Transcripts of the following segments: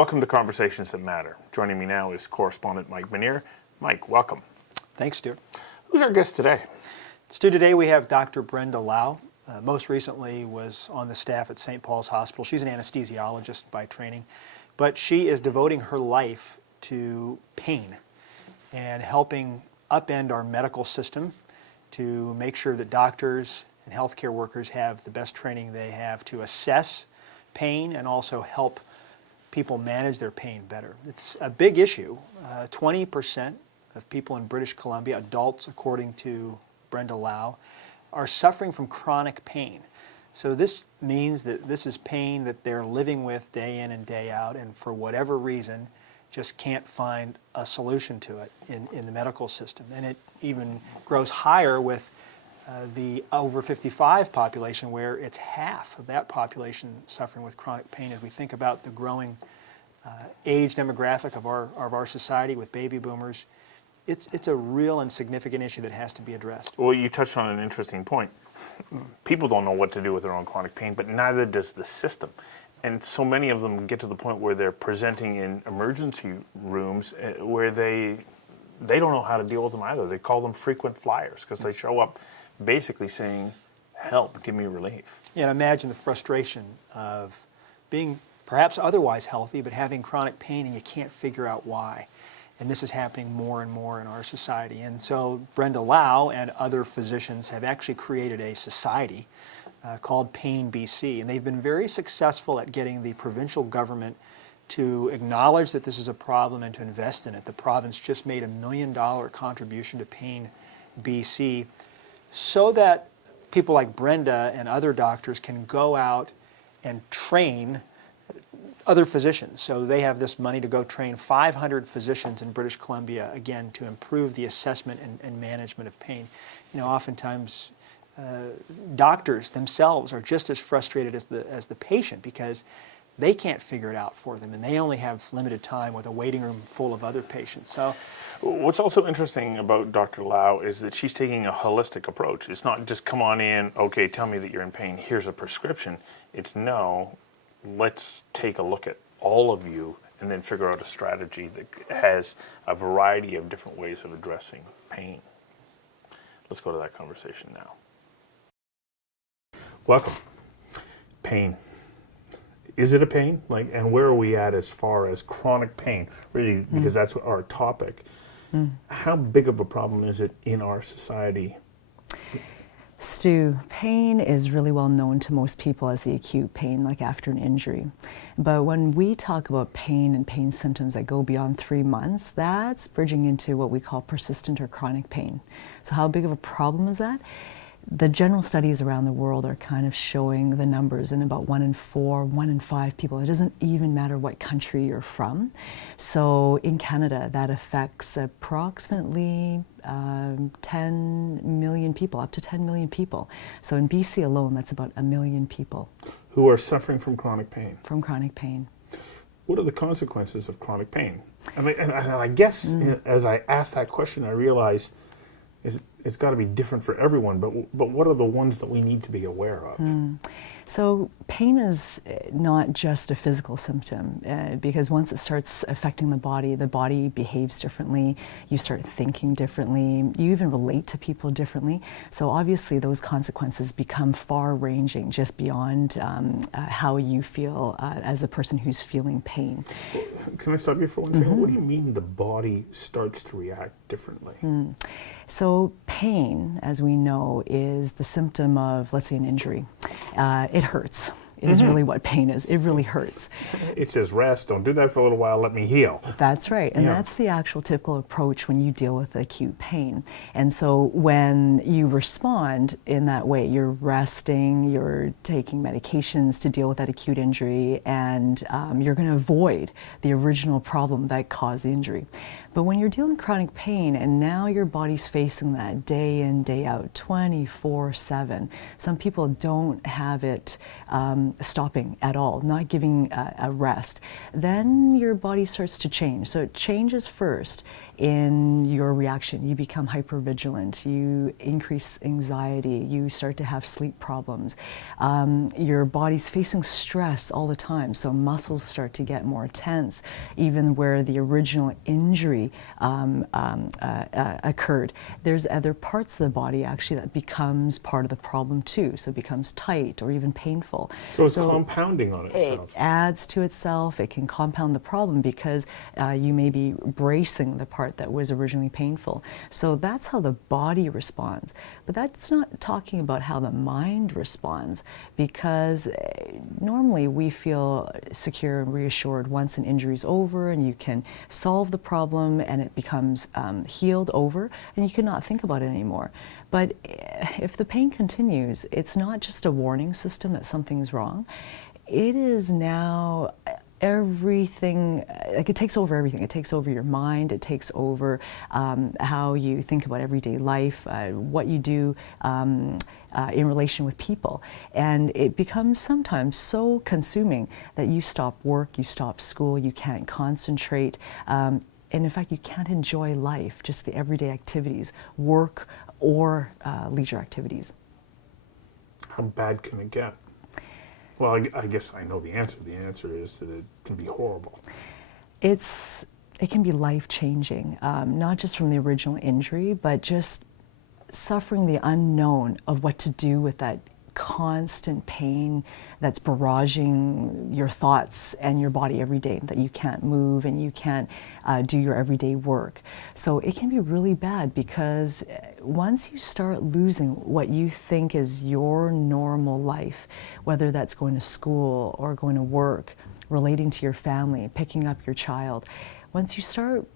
Welcome to Conversations That Matter. Joining me now is correspondent Mike Minier. Mike, welcome. Thanks, Stuart. Who's our guest today? Stu, today we have Dr. Brenda Lau. Most recently was on the staff at St. Paul's Hospital. She's an anesthesiologist by training, but she is devoting her life to pain and helping upend our medical system to make sure that doctors and healthcare workers have the best training they have to assess pain and also help people manage their pain better. It's a big issue. 20% of people in British Columbia, adults according to Brenda Lau, are suffering from chronic pain. So this means that this is pain that they're living with day in and day out, and for whatever reason just can't find a solution to it in the medical system. And it even grows higher with the over 55 population, where it's half of that population suffering with chronic pain. As we think about the growing age demographic of our society with baby boomers, it's a real and significant issue that has to be addressed. Well, you touched on an interesting point. People don't know what to do with their own chronic pain, but neither does the system. And so many of them get to the point where they're presenting in emergency rooms where they don't know how to deal with them either. They call them frequent flyers because they show up basically saying, help, give me relief. Yeah, and imagine the frustration of being perhaps otherwise healthy, but having chronic pain and you can't figure out why. And this is happening more and more in our society. And so Brenda Lau and other physicians have actually created a society called Pain BC. And they've been very successful at getting the provincial government to acknowledge that this is a problem and to invest in it. The province just made $1 million contribution to Pain BC so that people like Brenda and other doctors can go out and train other physicians. So they have this money to go train 500 physicians in British Columbia, again, to improve the assessment and management of pain. You know, oftentimes doctors themselves are just as frustrated as the patient because they can't figure it out for them, and they only have limited time with a waiting room full of other patients. So, what's also interesting about Dr. Lau is that she's taking a holistic approach. It's not just come on in, okay, tell me that you're in pain, here's a prescription. It's no, let's take a look at all of you and then figure out a strategy that has a variety of different ways of addressing pain. Let's go to that conversation now. Welcome. Pain. Is it a pain? And where are we at as far as chronic pain? Really, because that's our topic. How big of a problem is it in our society? Stu, pain is really well known to most people as the acute pain, like after an injury. But when we talk about pain and pain symptoms that go beyond 3 months, that's bridging into what we call persistent or chronic pain. So how big of a problem is that? The general studies around the world are kind of showing the numbers in about 1 in 4, 1 in 5 people. It doesn't even matter what country you're from. So in Canada, that affects approximately 10 million people, up to 10 million people. So in BC alone, that's about 1 million people. Who are suffering from chronic pain? From chronic pain. What are the consequences of chronic pain? I mean, and I guess as I asked that question, I realized it's got to be different for everyone, but what are the ones that we need to be aware of? So pain is not just a physical symptom because once it starts affecting the body behaves differently, you start thinking differently, you even relate to people differently. So obviously those consequences become far-ranging, just beyond how you feel as the person who's feeling pain. Can I stop you for one second? What do you mean the body starts to react differently? So pain, as we know, is the symptom of, let's say, an injury. It hurts. Is really what pain is. It really hurts. It says rest, don't do that for a little while, let me heal. That's right, and that's the actual typical approach when you deal with acute pain. And so when you respond in that way, you're resting, you're taking medications to deal with that acute injury, and you're going to avoid the original problem that caused the injury. But when you're dealing with chronic pain and now your body's facing that day in, day out, 24/7, some people don't have it stopping at all, not giving a rest, then your body starts to change. So it changes first in your reaction. You become hypervigilant, you increase anxiety, you start to have sleep problems. Your body's facing stress all the time, so muscles start to get more tense, even where the original injury occurred. There's other parts of the body actually that becomes part of the problem too, so it becomes tight or even painful. So it's compounding on itself. It adds to itself. It can compound the problem because you may be bracing the part that was originally painful. So that's how the body responds. But that's not talking about how the mind responds, because normally we feel secure and reassured once an injury is over and you can solve the problem and it becomes healed over and you cannot think about it anymore. But if the pain continues, it's not just a warning system that something's wrong. It is now everything, like it takes over everything. It takes over your mind, it takes over how you think about everyday life, what you do in relation with people. And it becomes sometimes so consuming that you stop work, you stop school, you can't concentrate, and in fact you can't enjoy life, just the everyday activities, work or leisure activities. How bad can it get? Well, I guess I know the answer. The answer is that it can be horrible. It can be life-changing, not just from the original injury, but just suffering the unknown of what to do with that constant pain that's barraging your thoughts and your body every day, that you can't move and you can't do your everyday work. So it can be really bad, because once you start losing what you think is your normal life, whether that's going to school or going to work, relating to your family, picking up your child, once you start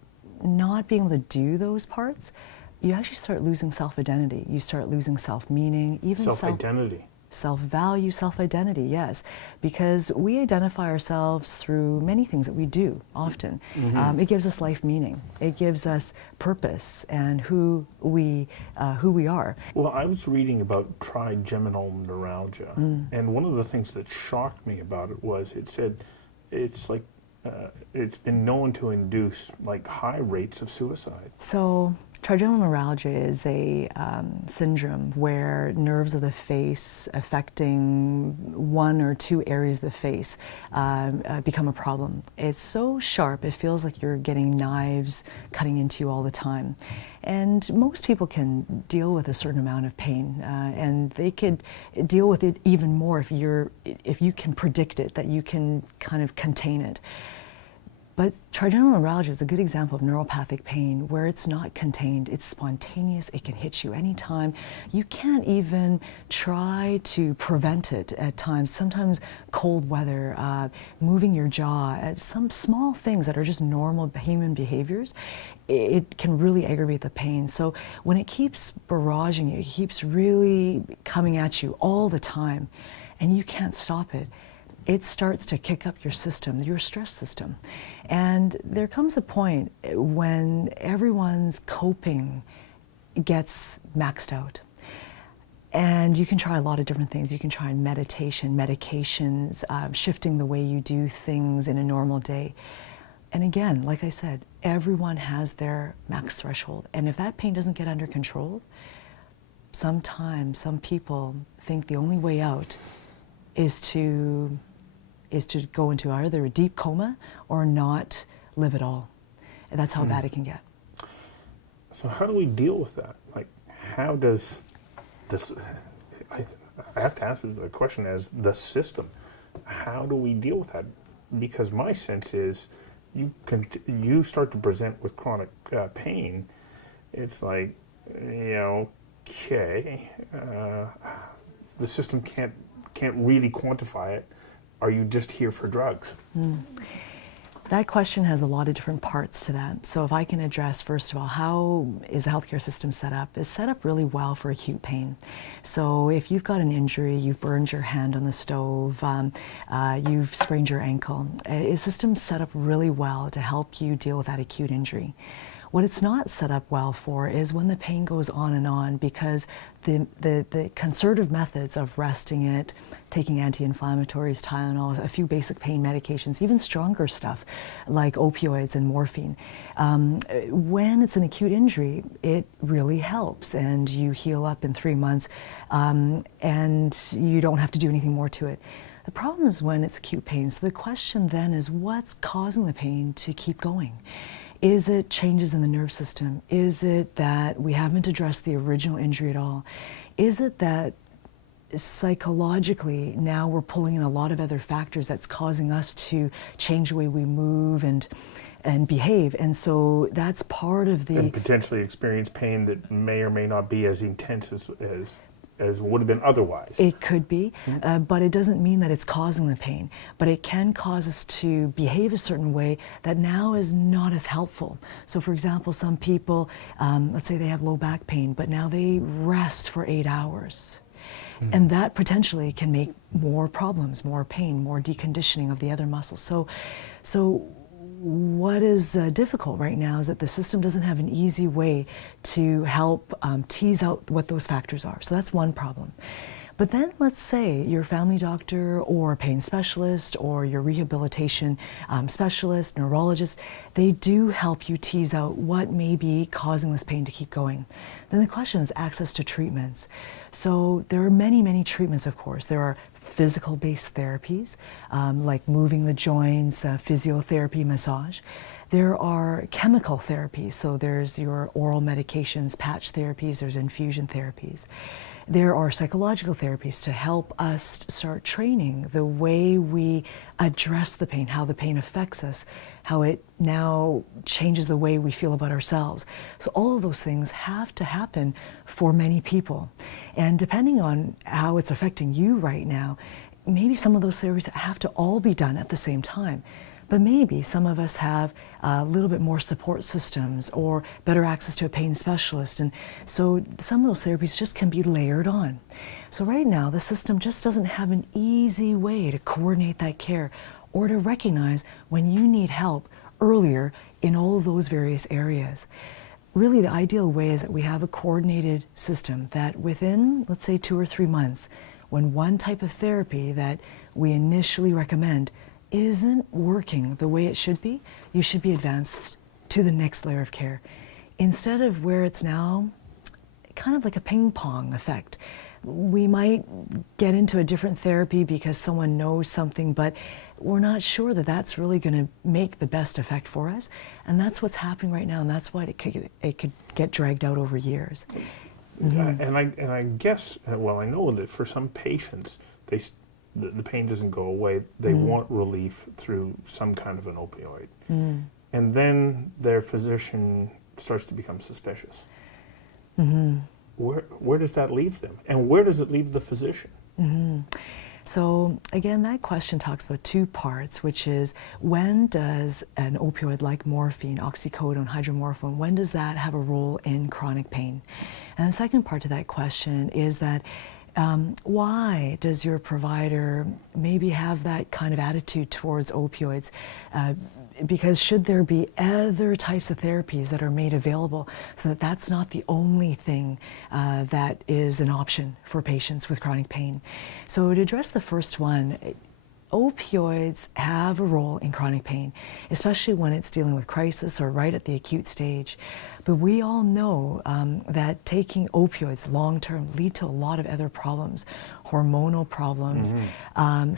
not being able to do those parts, you actually start losing self-identity. You start losing self-meaning, even Self-identity. Self-value, self-identity, yes. Because we identify ourselves through many things that we do often. It gives us life meaning. It gives us purpose and who we are. Well, I was reading about trigeminal neuralgia, and one of the things that shocked me about it was it said it's like it's been known to induce like high rates of suicide. So trigeminal neuralgia is a syndrome where nerves of the face affecting one or two areas of the face become a problem. It's so sharp, it feels like you're getting knives cutting into you all the time. And most people can deal with a certain amount of pain, and they could deal with it even more if you can predict it, that you can kind of contain it. But trigeminal neuralgia is a good example of neuropathic pain where it's not contained, it's spontaneous, it can hit you anytime. You can't even try to prevent it at times. Sometimes cold weather, moving your jaw, some small things that are just normal human behaviors, it can really aggravate the pain. So when it keeps barraging you, it keeps really coming at you all the time, and you can't stop it, it starts to kick up your system, your stress system. And there comes a point when everyone's coping gets maxed out. And you can try a lot of different things. You can try meditation, medications, shifting the way you do things in a normal day. And again, like I said, everyone has their max threshold. And if that pain doesn't get under control, sometimes some people think the only way out is to go into either a deep coma or not live at all. And that's how bad it can get. So how do we deal with that? Like, how does this, I have to ask this the question as the system, how do we deal with that? Because my sense is you start to present with chronic pain, it's like, okay, the system can't really quantify it. Are you just here for drugs? That question has a lot of different parts to that. So if I can address, first of all, how is the healthcare system set up? It's set up really well for acute pain. So if you've got an injury, you've burned your hand on the stove, you've sprained your ankle, a system's set up really well to help you deal with that acute injury. What it's not set up well for is when the pain goes on and on, because the conservative methods of resting it, taking anti-inflammatories, Tylenol, a few basic pain medications, even stronger stuff like opioids and morphine. When it's an acute injury, it really helps, and you heal up in 3 months, and you don't have to do anything more to it. The problem is when it's acute pain. So the question then is, what's causing the pain to keep going? Is it changes in the nerve system? Is it that we haven't addressed the original injury at all? Is it that psychologically now we're pulling in a lot of other factors that's causing us to change the way we move and behave? And so that's part of the... And potentially experience pain that may or may not be as intense as would have been otherwise. It could be, but it doesn't mean that it's causing the pain. But it can cause us to behave a certain way that now is not as helpful. So for example, some people, let's say they have low back pain, but now they rest for 8 hours. And that potentially can make more problems, more pain, more deconditioning of the other muscles. So what is difficult right now is that the system doesn't have an easy way to help tease out what those factors are. So that's one problem. But then let's say your family doctor or a pain specialist or your rehabilitation specialist, neurologist, they do help you tease out what may be causing this pain to keep going. Then the question is access to treatments. So there are many, many treatments, of course. There are physical-based therapies, like moving the joints, physiotherapy, massage. There are chemical therapies, so there's your oral medications, patch therapies, there's infusion therapies. There are psychological therapies to help us start training the way we address the pain, how the pain affects us, how it now changes the way we feel about ourselves. So all of those things have to happen for many people. And depending on how it's affecting you right now, maybe some of those therapies have to all be done at the same time. But maybe some of us have a little bit more support systems or better access to a pain specialist. And so some of those therapies just can be layered on. So right now, the system just doesn't have an easy way to coordinate that care or to recognize when you need help earlier in all of those various areas. Really, the ideal way is that we have a coordinated system that within, let's say, 2 or 3 months, when one type of therapy that we initially recommend isn't working the way it should be, you should be advanced to the next layer of care. Instead of where it's now kind of like a ping pong effect. We might get into a different therapy because someone knows something, but we're not sure that that's really going to make the best effect for us. And that's what's happening right now, and that's why it could get dragged out over years. And I guess, well, I know that for some patients, the pain doesn't go away. They want relief through some kind of an opioid. And then their physician starts to become suspicious. Where does that leave them? And where does it leave the physician? So again, that question talks about 2 parts, which is when does an opioid like morphine, oxycodone, hydromorphone, when does that have a role in chronic pain? And the second part to that question is that why does your provider maybe have that kind of attitude towards opioids? Because should there be other types of therapies that are made available so that that's not the only thing that is an option for patients with chronic pain? So to address the first one, opioids have a role in chronic pain, especially when it's dealing with crisis or right at the acute stage. But we all know that taking opioids long-term lead to a lot of other problems, hormonal problems,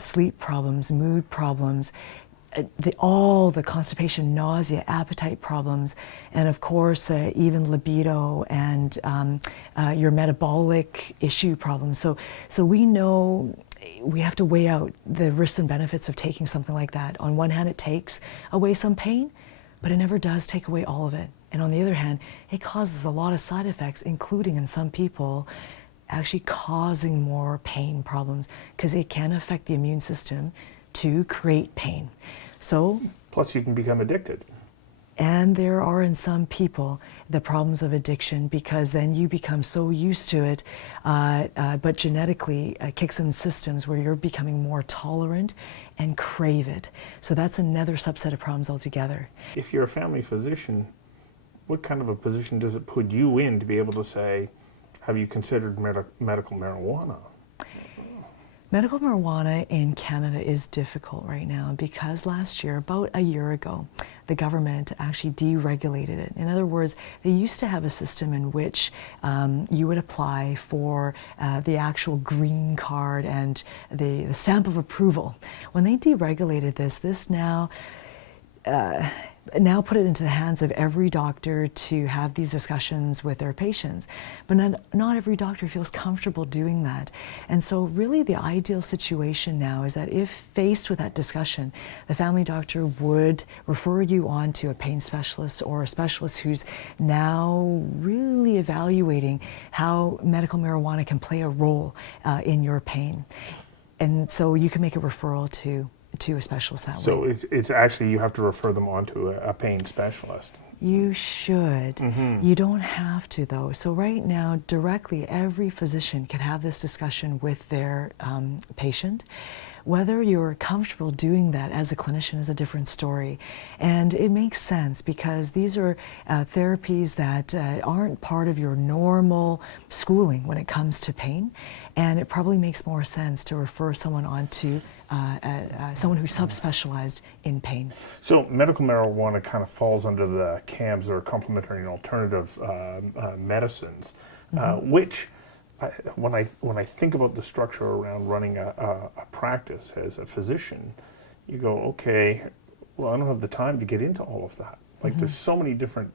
sleep problems, mood problems, all the constipation, nausea, appetite problems, and of course even libido and your metabolic issue problems. So we know we have to weigh out the risks and benefits of taking something like that. On one hand, it takes away some pain, but it never does take away all of it. And on the other hand, it causes a lot of side effects, including in some people actually causing more pain problems, because it can affect the immune system to create pain. So, plus you can become addicted. And there are in some people the problems of addiction, because then you become so used to it, but genetically kicks in systems where you're becoming more tolerant and crave it. So that's another subset of problems altogether. If you're a family physician, what kind of a position does it put you in to be able to say, have you considered medical marijuana? Medical marijuana in Canada is difficult right now because last year, about a year ago, the government actually deregulated it. In other words, they used to have a system in which you would apply for the actual green card and the stamp of approval. When they deregulated this now put it into the hands of every doctor to have these discussions with their patients. But not every doctor feels comfortable doing that. And so really the ideal situation now is that if faced with that discussion, the family doctor would refer you on to a pain specialist or a specialist who's now really evaluating how medical marijuana can play a role in your pain. And so you can make a referral to a specialist that way. So it's actually, you have to refer them on to a pain specialist. You should. You don't have to, though. So right now, directly, every physician can have this discussion with their patient. Whether you're comfortable doing that as a clinician is a different story. And it makes sense because these are therapies that aren't part of your normal schooling when it comes to pain. And it probably makes more sense to refer someone on to someone who's subspecialized in pain. So medical marijuana kind of falls under the CAMs, or complementary and alternative medicines, which when I think about the structure around running a practice as a physician, you go, okay, well, I don't have the time to get into all of that. Like there's so many different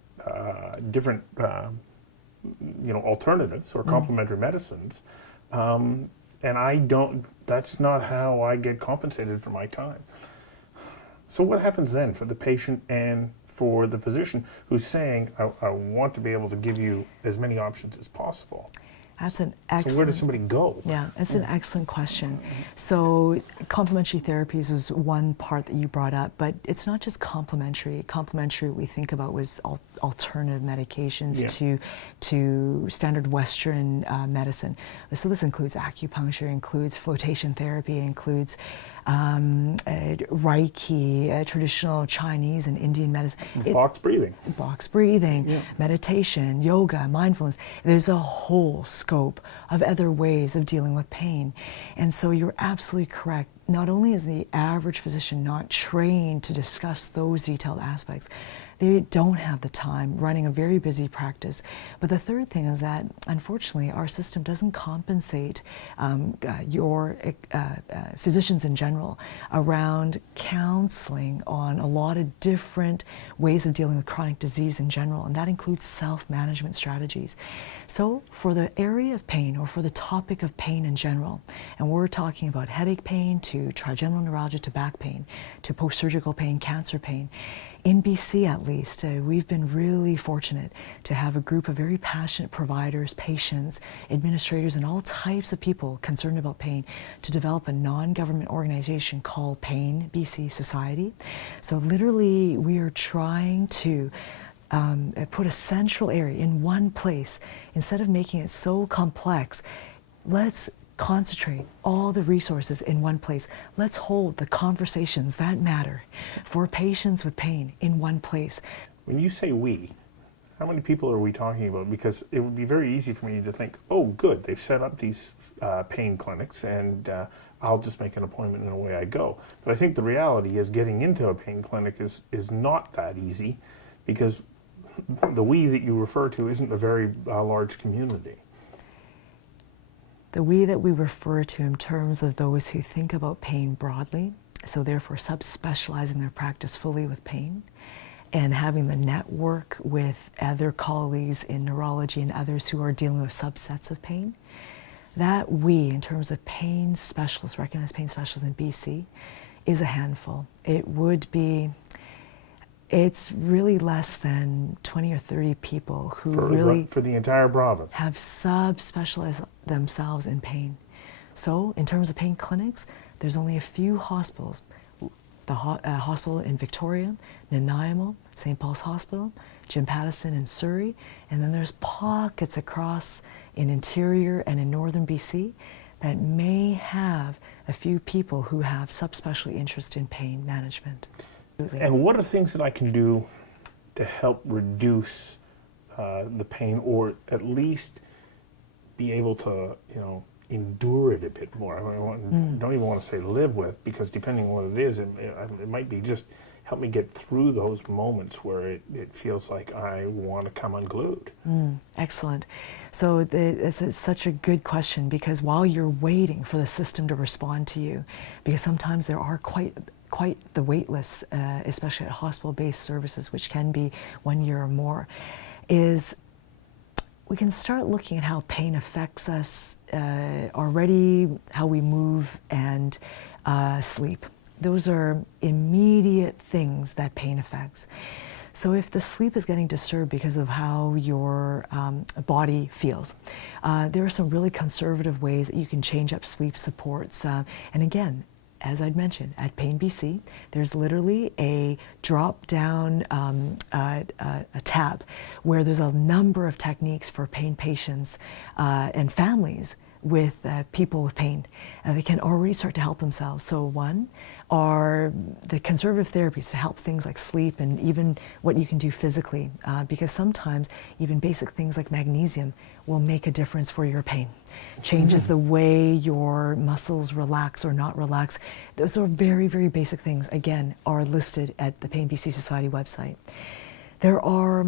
alternatives or complementary medicines, and I don't. That's not how I get compensated for my time. So what happens then for the patient and for the physician who's saying, I want to be able to give you as many options as possible? That's an excellent. So where does somebody go? Yeah, it's an excellent question. So complementary therapies was one part that you brought up, but it's not just complementary. Complementary, we think about was alternative medications to standard Western medicine. So this includes acupuncture, includes flotation therapy, includes Reiki, traditional Chinese and Indian medicine. Box breathing. Meditation, yoga, mindfulness. There's a whole scope of other ways of dealing with pain. And so you're absolutely correct. Not only is the average physician not trained to discuss those detailed aspects, they don't have the time running a very busy practice. But the third thing is that, unfortunately, our system doesn't compensate your physicians in general around counseling on a lot of different ways of dealing with chronic disease in general, and that includes self-management strategies. So for the area of pain, or for the topic of pain in general, and we're talking about headache pain to trigeminal neuralgia to back pain to post-surgical pain, cancer pain, in BC at least, we've been really fortunate to have a group of very passionate providers, patients, administrators, and all types of people concerned about pain to develop a non-government organization called Pain BC Society. So literally we are trying to put a central area in one place. Instead of making it so complex, let's concentrate all the resources in one place. Let's hold the conversations that matter for patients with pain in one place. When you say we, how many people are we talking about? Because it would be very easy for me to think, oh, good, they've set up these pain clinics, and I'll just make an appointment and away I go. But I think the reality is getting into a pain clinic is not that easy, because the we that you refer to isn't a very large community. The we that we refer to in terms of those who think about pain broadly, so therefore subspecializing their practice fully with pain, and having the network with other colleagues in neurology and others who are dealing with subsets of pain, that we, in terms of pain specialists, recognized pain specialists in BC, is a handful. It's really less than 20 or 30 people who for the entire province have subspecialized themselves in pain. So in terms of pain clinics, there's only a few hospitals. The hospital in Victoria, Nanaimo, St. Paul's Hospital, Jim Pattison in Surrey, and then there's pockets across in interior and in northern BC that may have a few people who have subspecialty interest in pain management. And what are things that I can do to help reduce the pain, or at least be able to, endure it a bit more. Don't even want to say live with, because depending on what it is, it might be just help me get through those moments where it feels like I want to come unglued. Excellent. So it's such a good question, because while you're waiting for the system to respond to you, because sometimes there are quite the wait lists, especially at hospital-based services, which can be 1 year or more, is we can start looking at how pain affects us already, how we move and sleep. Those are immediate things that pain affects. So if the sleep is getting disturbed because of how your body feels, there are some really conservative ways that you can change up sleep supports. And again, as I'd mentioned, at Pain BC, there's literally a drop-down a tab where there's a number of techniques for pain patients and families with people with pain. They can already start to help themselves. So one are the conservative therapies to help things like sleep and even what you can do physically, because sometimes even basic things like magnesium will make a difference for your pain. Changes the way your muscles relax or not relax. Those are very, very basic things, again, are listed at the Pain BC Society website. There are...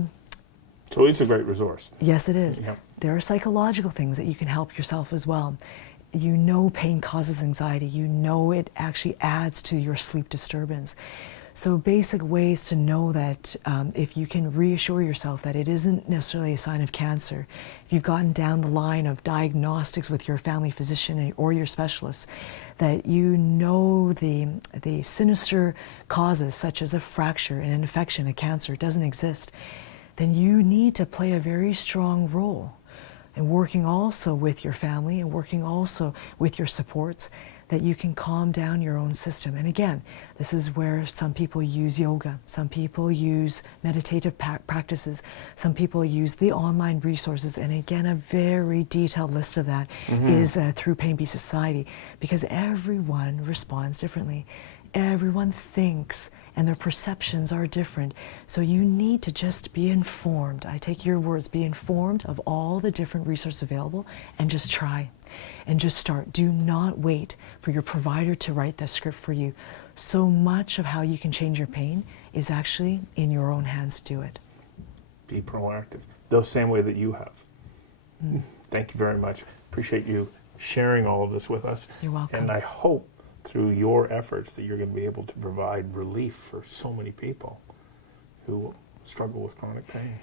So it's a great resource. Yes, it is. Yep. There are psychological things that you can help yourself as well. You know pain causes anxiety. You know it actually adds to your sleep disturbance. So basic ways to know that if you can reassure yourself that it isn't necessarily a sign of cancer, if you've gotten down the line of diagnostics with your family physician or your specialist, that you know the sinister causes such as a fracture, an infection, a cancer doesn't exist, then you need to play a very strong role in working also with your family and working also with your supports, that you can calm down your own system. And again, this is where some people use yoga, some people use meditative practices, some people use the online resources, and again, a very detailed list of that is through Pain BC Society, because everyone responds differently. Everyone thinks and their perceptions are different. So you need to just be informed. I take your words, be informed of all the different resources available and just try and just start. Do not wait for your provider to write the script for you. So much of how you can change your pain is actually in your own hands to do it. Be proactive, the same way that you have. Thank you very much. Appreciate you sharing all of this with us. You're welcome. And I hope through your efforts that you're going to be able to provide relief for so many people who struggle with chronic pain.